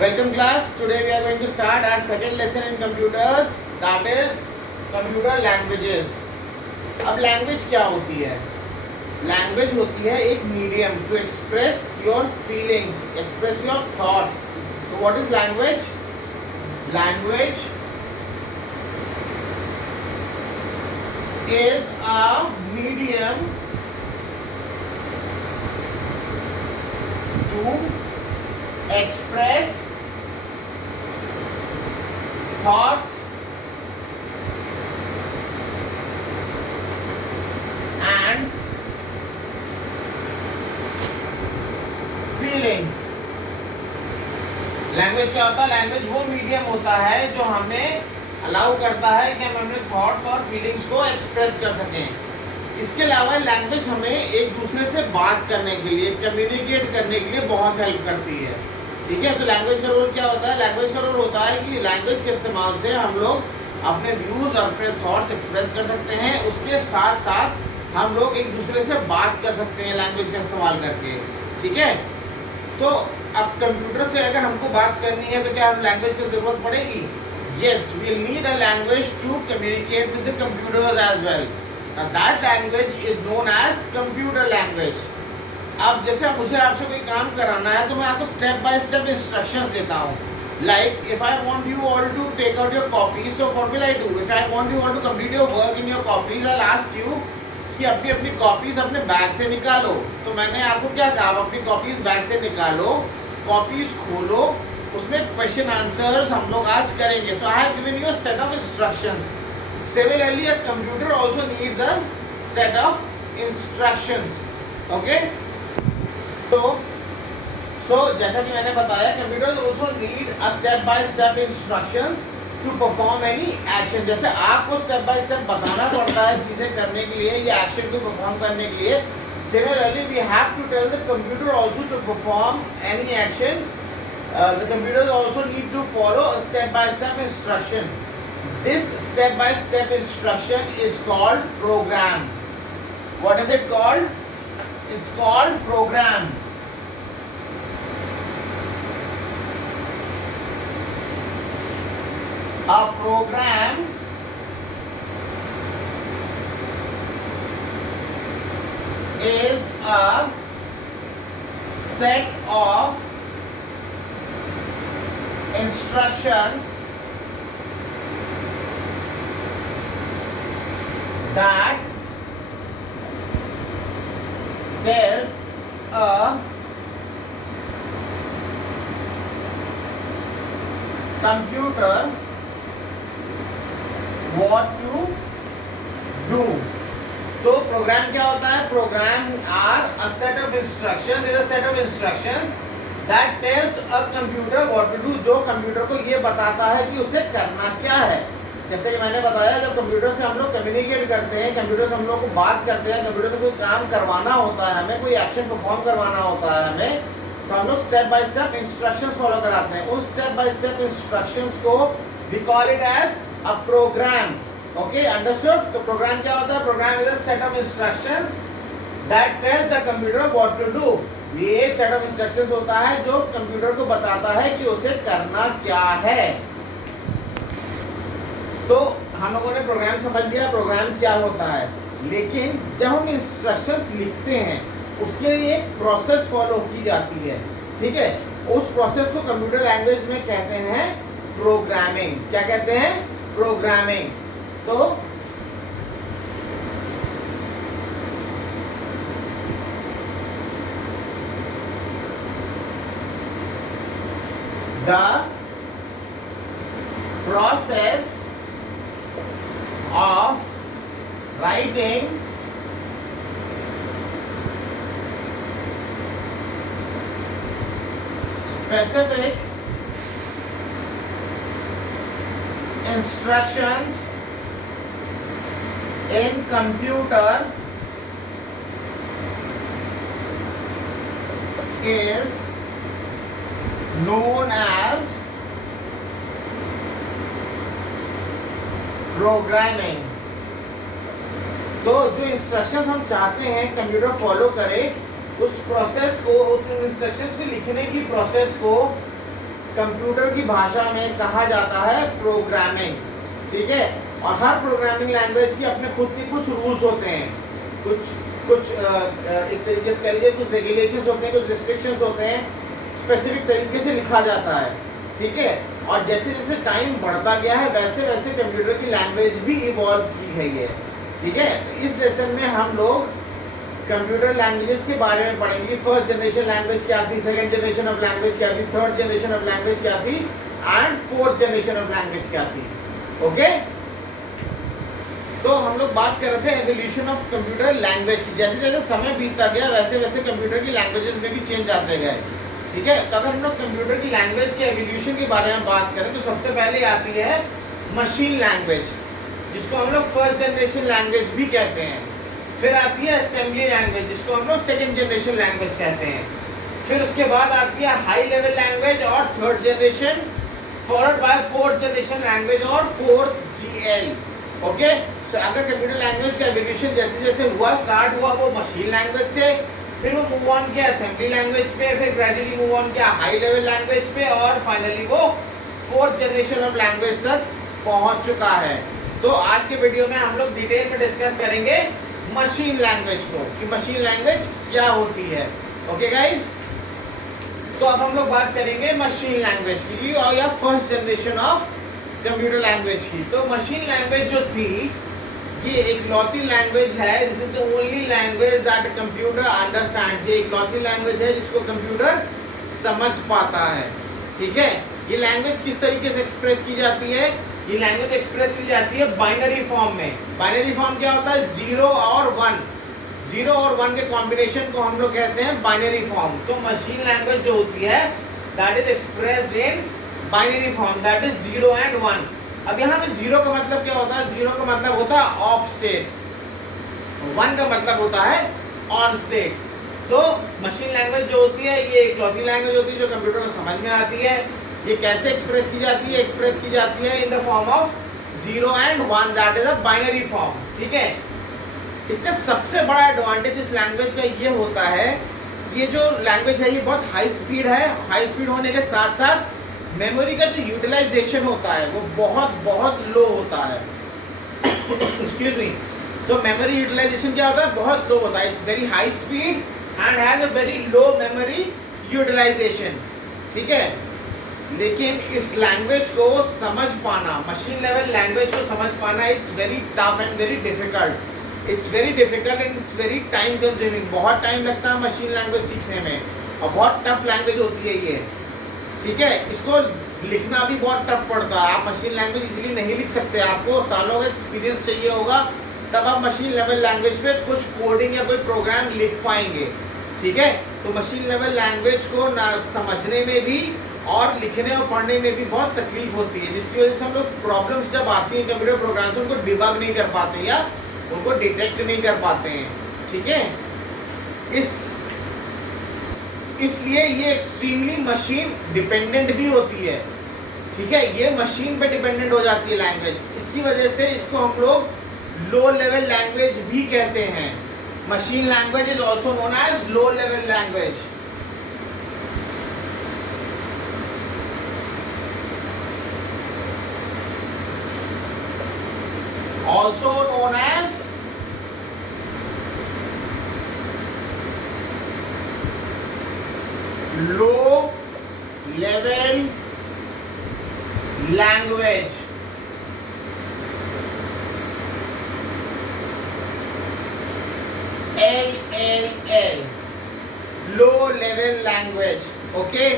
Welcome class. Today we are going to start our second lesson in computers, that is computer languages. अब language क्या होती है? Language होती है एक medium to express your feelings, express your thoughts. So what is language? Language is a medium to express thoughts and feelings. Language क्या होता है? लैंग्वेज वो मीडियम होता है जो हमें अलाउ करता है कि हम अपने थॉट्स और फीलिंग्स को एक्सप्रेस कर सकें. इसके अलावा लैंग्वेज हमें एक दूसरे से बात करने के लिए, कम्युनिकेट करने के लिए बहुत हेल्प करती है. ठीक है, तो लैंग्वेज का रोल क्या होता है? लैंग्वेज का रोल होता है कि लैंग्वेज के इस्तेमाल से हम लोग अपने व्यूज़ और अपने थॉट्स एक्सप्रेस कर सकते हैं. उसके साथ साथ हम लोग एक दूसरे से बात कर सकते हैं लैंग्वेज का इस्तेमाल करके. ठीक है, तो अब कंप्यूटर से अगर हमको बात करनी है तो क्या हम लैंग्वेज की ज़रूरत पड़ेगी? Yes, we need a language to communicate with the computers as well. That language is known as computer language. अब जैसे मुझे आपसे कोई काम कराना है तो मैं आपको स्टेप बाय स्टेप इंस्ट्रक्शंस देता हूँ. Like if I want you all to take out your copies, so what will I do? If I want you all to complete your work in your copies, I will ask you कि अपनी अपनी copies अपने bag से निकालो. तो मैंने आपको क्या कहा? अपनी कॉपीज बैग से निकालो, कॉपीज खोलो, उसमें क्वेश्चन आंसर्स हम लोग आज करेंगे. तो I have given you a set of instructions. Similarly, a computer also needs a set of instructions. Okay? So जैसा कि मैंने बताया, computers also need a step-by-step instructions to perform any action. जैसे आपको step by step बताना पड़ता है चीज़ें करने के लिए या action को perform करने के लिए. Similarly, we have to tell the computer also to perform any action. The computers also need to follow a step-by-step instruction. This step-by-step instruction is called program. What is it called? It's called program. A program is a set of instructions that tells a computer what to do. तो program क्या होता है? Program are a set of instructions, is a set of instructions that tells a computer what to do. जो computer को ये बताता है कि उसे करना क्या है. जैसे कि मैंने बताया, जब कंप्यूटर से हम लोग कम्युनिकेट करते हैं, कंप्यूटर से हम लोग को बात करते हैं, कंप्यूटर से कोई काम करवाना होता है, हमें कोई एक्शन परफॉर्म करवाना होता है हमें, तो हम लोग step by step instructions follow कराते हैं. उन स्टेप बाय स्टेप इंस्ट्रक्शंस को we call it as a program. Okay, understood? तो प्रोग्राम क्या होता है? Program is a set of instructions that tells a computer what to do. ये एक सेट ऑफ इंस्ट्रक्शंस होता है जो कंप्यूटर को बताता है कि उसे करना क्या है. तो हम लोगों ने प्रोग्राम समझ लिया, प्रोग्राम क्या होता है. लेकिन जब हम इंस्ट्रक्शंस लिखते हैं उसके लिए एक प्रोसेस फॉलो की जाती है. ठीक है, उस प्रोसेस को कंप्यूटर लैंग्वेज में कहते हैं प्रोग्रामिंग. क्या कहते हैं? प्रोग्रामिंग. तो the process of writing specific instructions in computer is known as programming. तो जो इंस्ट्रक्शंस हम चाहते हैं कंप्यूटर फॉलो करे, उस प्रोसेस को, उस इंस्ट्रक्शंस को लिखने की प्रोसेस को कंप्यूटर की भाषा में कहा जाता है प्रोग्रामिंग, ठीक है। और हर प्रोग्रामिंग लैंग्वेज की अपने खुद के कुछ रूल्स होते हैं, कुछ एक तरीके से कह लीजिए कुछ रेगुलेशंस होते हैं, कुछ रिस्ट्रिक्शंस होते हैं, स्पेसिफिक तरीके से लिखा जाता है, ठीक है। और जैसे जैसे टाइम बढ़ता गया है वैसे वैसे कंप्यूटर की लैंग्वेज भी इवॉल्व की गई है, ठीक है। तो इस लेसन में हम लोग कंप्यूटर लैंग्वेजेस के बारे में पढ़ेंगे। फर्स्ट जनरेशन लैंग्वेज क्या थी, सेकंड जनरेशन ऑफ लैंग्वेज क्या थी, थर्ड जनरेशन ऑफ लैंग्वेज क्या थी and fourth generation of language क्या थी, ओके। तो हम लोग बात कर रहे थे एवोल्यूशन ऑफ कंप्यूटर लैंग्वेज की। जैसे जैसे समय बीतता गया वैसे वैसे कंप्यूटर की लैंग्वेजेस में भी चेंज आते गए, ठीक है। तो अगर हम लोग कंप्यूटर की लैंग्वेज के एवोल्यूशन के बारे में बात करें तो सबसे पहले आती है मशीन लैंग्वेज, जिसको हम लोग फर्स्ट जनरेशन लैंग्वेज भी कहते हैं। फिर आती है असेंबली लैंग्वेज, जिसको हम लोग सेकेंड जनरेशन लैंग्वेज कहते हैं। फिर उसके बाद आती है हाई लेवल लैंग्वेज और third generation, followed by fourth generation language और फोर्थ जीएल, ओके। तो अगर कंप्यूटर लैंग्वेज का एवोल्यूशन जैसे जैसे हुआ, स्टार्ट हुआ वो मशीन लैंग्वेज से, फिर वो मूव ऑन किया असेंबली लैंग्वेज पे, फिर ग्रेजुअली मूव ऑन किया हाई लेवल लैंग्वेज पे, और फाइनली वो फोर्थ जनरेशन ऑफ लैंग्वेज तक पहुंच चुका है। तो आज के वीडियो में हम लोग डिटेल में डिस्कस करेंगे मशीन लैंग्वेज को, कि मशीन लैंग्वेज क्या होती है, ओके गाइज। तो अब हम लोग बात करेंगे मशीन लैंग्वेज की और या first generation of computer language की। तो मशीन लैंग्वेज जो थी ये एक इकलौती लैंग्वेज है, this is the only language that computer understands. ये इकलौती लैंग्वेज है जिसको कंप्यूटर समझ पाता है, ठीक है। ये लैंग्वेज किस तरीके से एक्सप्रेस की जाती है, ये लैंग्वेज एक्सप्रेस की जाती है बाइनरी फॉर्म में। बाइनरी फॉर्म क्या होता है, 0 और 1, 0 और 1 के कॉम्बिनेशन को हम लोग कहते हैं बाइनरी फॉर्म। तो मशीन लैंग्वेज जो होती है that is expressed in binary form, that is 0 and 1। अब यहाँ पे 0 का मतलब क्या होता है, 0 का मतलब होता है ऑफ स्टेट, 1 का मतलब होता है ऑन स्टेट। तो मशीन लैंग्वेज जो होती है ये इकलौती लैंग्वेज होती है जो कंप्यूटर को समझ में आती है। ये कैसे एक्सप्रेस की जाती है, एक्सप्रेस की जाती है in the form of 0 and 1, that is a binary form, ठीक है। इसका सबसे बड़ा एडवांटेज इस लैंग्वेज का ये होता है, ये जो लैंग्वेज है ये बहुत हाई स्पीड है। हाई स्पीड होने के साथ साथ मेमोरी का जो यूटिलाइजेशन होता है वो बहुत बहुत लो होता है, एक्सक्यूज मी। तो मेमोरी यूटिलाइजेशन क्या होता है, बहुत लो होता है। It's very high speed and has a very low memory utilisation, ठीक है। लेकिन इस लैंग्वेज को समझ पाना, मशीन लेवल लैंग्वेज को समझ पाना, it's very tough and very difficult. It's very difficult and it's very time consuming. बहुत टाइम लगता है मशीन लैंग्वेज सीखने में और बहुत टफ लैंग्वेज होती है ये, ठीक है। इसको लिखना भी बहुत टफ पड़ता है। आप मशीन लैंग्वेज इजीली नहीं लिख सकते, आपको सालों का एक्सपीरियंस चाहिए होगा तब आप मशीन लेवल लैंग्वेज पे कुछ कोडिंग या कोई प्रोग्राम लिख पाएंगे, ठीक है। तो मशीन लेवल लैंग्वेज को समझने में भी और लिखने और पढ़ने में भी बहुत तकलीफ होती है, जिसकी वजह से हम लोग प्रॉब्लम्स जब आती हैं कंप्यूटर प्रोग्राम से उनको डिबग नहीं कर पाते या उनको डिटेक्ट नहीं कर पाते हैं, ठीक है। इसलिए ये एक्सट्रीमली मशीन डिपेंडेंट भी होती है, ठीक है। ये मशीन पे डिपेंडेंट हो जाती है लैंग्वेज, इसकी वजह से इसको हम लोग लो लेवल लैंग्वेज भी कहते हैं। Machine language is also known as low level language. Also known as low level language। LLL, low level language, okay.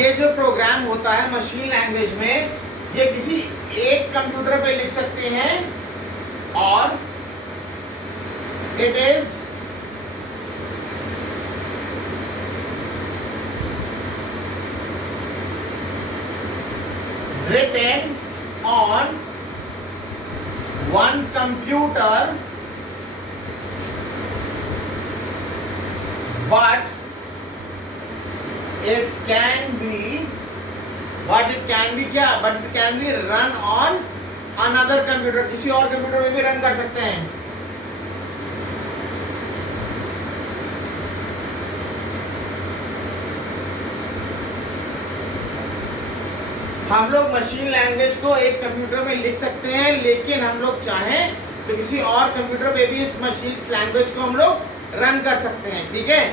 ये जो प्रोग्राम होता है मशीन लैंग्वेज में ये किसी एक कंप्यूटर पे लिख सकते हैं और it is written on one computer but it can be क्या, but it can be run on another computer, किसी और कंप्यूटर में भी रन कर सकते हैं। हम लोग मशीन लैंग्वेज को एक कंप्यूटर में लिख सकते हैं, लेकिन हम लोग चाहें तो किसी और कंप्यूटर में भी इस मशीन लैंग्वेज को हम लोग रन कर सकते हैं, ठीक है।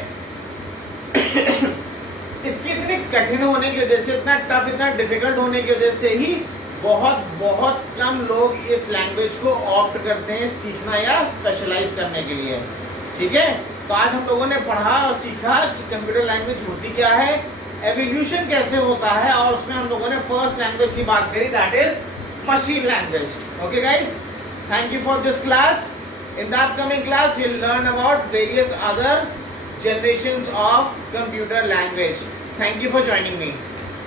इसकी इतनी कठिन होने की वजह से, इतना टफ, इतना डिफिकल्ट होने की वजह से ही बहुत बहुत कम लोग इस लैंग्वेज को ऑप्ट करते हैं सीखना या स्पेशलाइज करने के लिए, ठीक है। तो आज हम लोगों ने पढ़ा और सीखा कि कंप्यूटर लैंग्वेज होती क्या है, एवोल्यूशन कैसे होता है, और उसमें हम लोगों ने फर्स्ट लैंग्वेज की बात करी, that is machine language. Okay guys, thank you for this class. In the upcoming class, you'll learn about various other generations of computer language. Thank you for joining me.